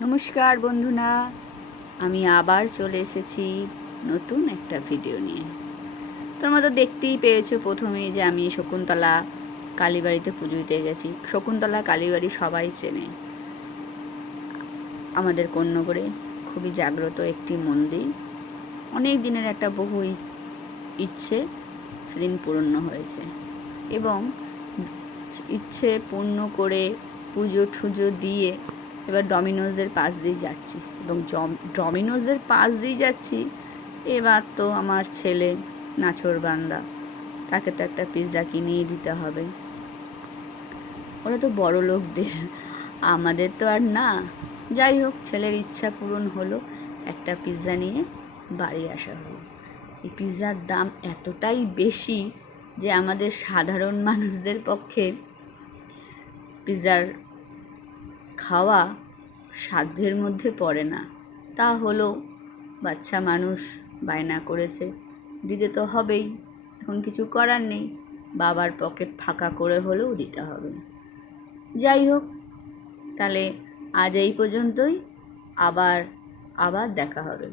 নমস্কার বন্ধুরা, আমি আবার চলে এসেছি নতুন একটা ভিডিও নিয়ে। তোমরা তো দেখতেই পেয়েছো প্রথমেই যে আমি শকুন্তলা কালীবাড়িতে পুজো দিতে গেছি। শকুন্তলা কালীবাড়ি সবাই চেনে, আমাদের কোন্নগরে খুবই জাগ্রত একটি মন্দির। অনেক দিনের একটা বহু ইচ্ছে সেদিন পূর্ণ হয়েছে এবং ইচ্ছে পূর্ণ করে পুজো টুজো দিয়ে এবার ডমিনোজের পাশ দিয়ে যাচ্ছি এবং ডমিনোজের পাশ দিয়ে যাচ্ছি। এবার তো আমার ছেলে নাছোড়বান্দা, তাকে তো একটা পিৎজা কিনেই দিতে হবে। ওরা তো বড় লোকদের, আমাদের তো আর না। যাই হোক, ছেলের ইচ্ছা পূরণ হলো, একটা পিৎজা নিয়ে বাড়ি আসা হলো। এই পিৎজার দাম এতটাই বেশি যে আমাদের সাধারণ মানুষদের পক্ষে পিৎজার খাওয়া সাধ্যের মধ্যে পড়ে না। তা হলো, বাচ্চা মানুষ বায়না করেছে, দিতে তো হবেই, এখন কিছু করার নেই, বাবার পকেট ফাঁকা করে হলেও দিতে হবে। যাই হোক, তাহলে আজ এই পর্যন্তই, আবার আবার দেখা হবে।